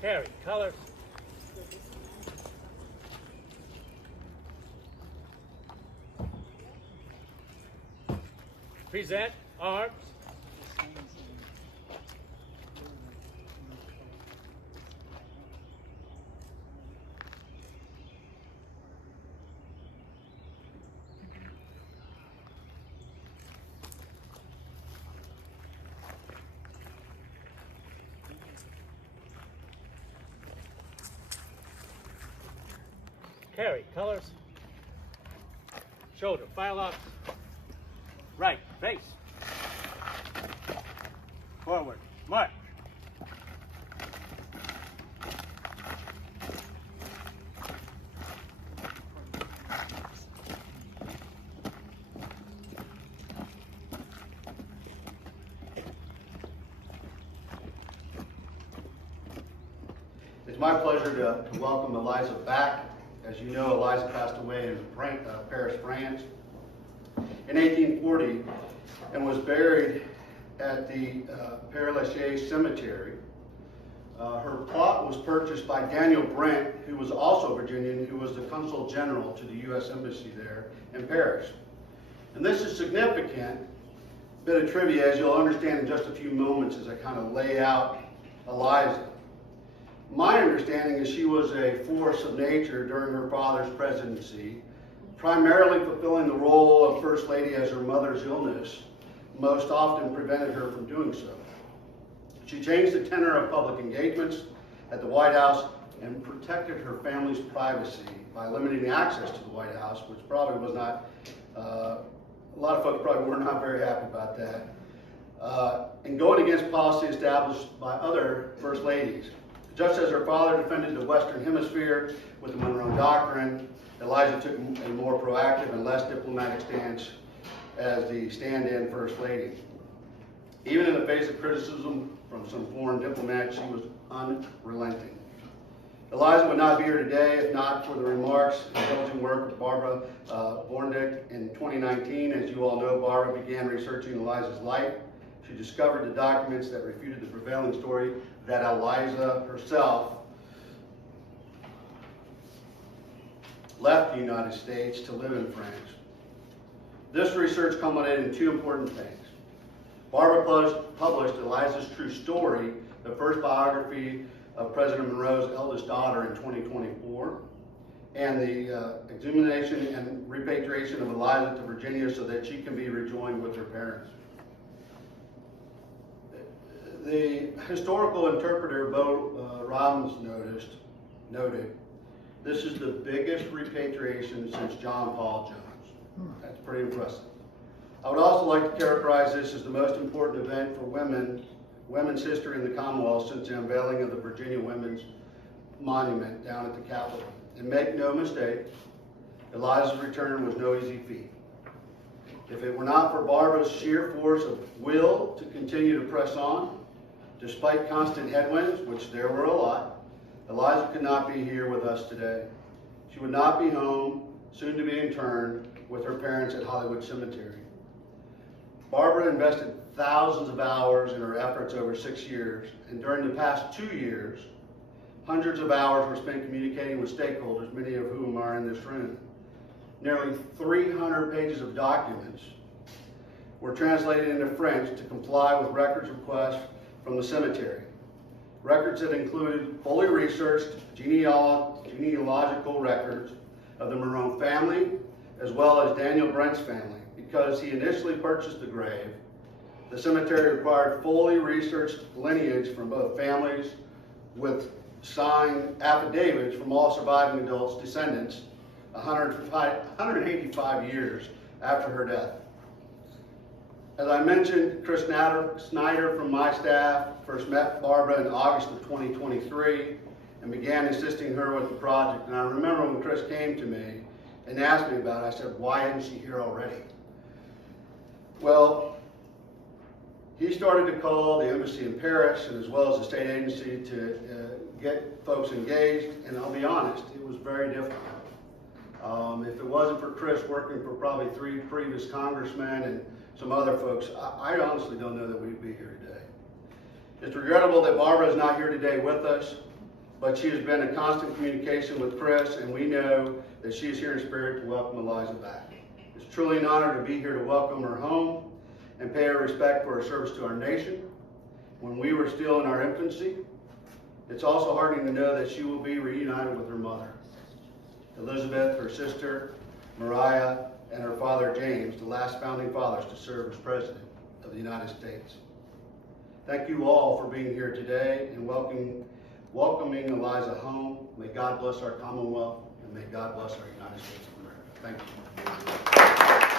Carry colors. Present arms. Carry colors. Shoulder file up. Right face. Forward march. It's my pleasure to welcome Eliza back. As you know, Eliza passed away in Paris, France in 1840 and was buried at the Père Lachaise Cemetery. Her plot was purchased by Daniel Brent, who was also Virginian, who was the Consul General to the U.S. Embassy there in Paris. And this is significant bit of trivia, as you'll understand in just a few moments as I kind of lay out Eliza. My understanding is she was a force of nature during her father's presidency, primarily fulfilling the role of First Lady as her mother's illness most often prevented her from doing so. She changed the tenor of public engagements at the White House and protected her family's privacy by limiting access to the White House, which probably was not, a lot of folks probably were not very happy about that, and going against policy established by other First Ladies. Just as her father defended the Western Hemisphere with the Monroe Doctrine, Eliza took a more proactive and less diplomatic stance as the stand-in First Lady. Even in the face of criticism from some foreign diplomats, she was unrelenting. Eliza would not be here today if not for the remarks and diligent work of Barbara Borndick. In 2019, as you all know, Barbara began researching Eliza's life. She discovered the documents that refuted the prevailing story that Eliza herself left the United States to live in France. This research culminated in two important things. Barbara published Eliza's True Story, the first biography of President Monroe's eldest daughter, in 2024, and the exhumation and repatriation of Eliza to Virginia so that she can be rejoined with her parents. The historical interpreter Bo Robbins noted, this is the biggest repatriation since John Paul Jones. That's pretty impressive. I would also like to characterize this as the most important event for women's history in the Commonwealth since the unveiling of the Virginia Women's Monument down at the Capitol. And make no mistake, Eliza's return was no easy feat. If it were not for Barbara's sheer force of will to continue to press on, despite constant headwinds, which there were a lot, Eliza could not be here with us today. She would not be home, soon to be interned, with her parents at Hollywood Cemetery. Barbara invested thousands of hours in her efforts over 6 years, and during the past 2 years, hundreds of hours were spent communicating with stakeholders, many of whom are in this room. Nearly 300 pages of documents were translated into French to comply with records requests from the cemetery. Records that included fully researched genealogical records of the Monroe family, as well as Daniel Brent's family. Because he initially purchased the grave, the cemetery required fully researched lineage from both families with signed affidavits from all surviving adults' descendants 185 years after her death. As I mentioned, Chris Snyder from my staff first met Barbara in August of 2023 and began assisting her with the project. And I remember when Chris came to me and asked me about it, I said, why isn't she here already? Well, he started to call the embassy in Paris and as well as the state agency to get folks engaged, and I'll be honest, it was very difficult. If it wasn't for Chris working for probably 3 previous congressmen and some other folks, I honestly don't know that we'd be here today. It's regrettable that Barbara is not here today with us. but she has been in constant communication with Chris, and we know that she is here in spirit to welcome Eliza back. It's truly an honor to be here to welcome her home and pay her respect for her service to our nation when we were still in our infancy. It's also heartening to know that she will be reunited with her mother, Elizabeth, her sister, Mariah, and her father, James, the last founding fathers to serve as President of the United States. Thank you all for being here today and welcoming Eliza home. May God bless our Commonwealth, and may God bless our United States of America. Thank you.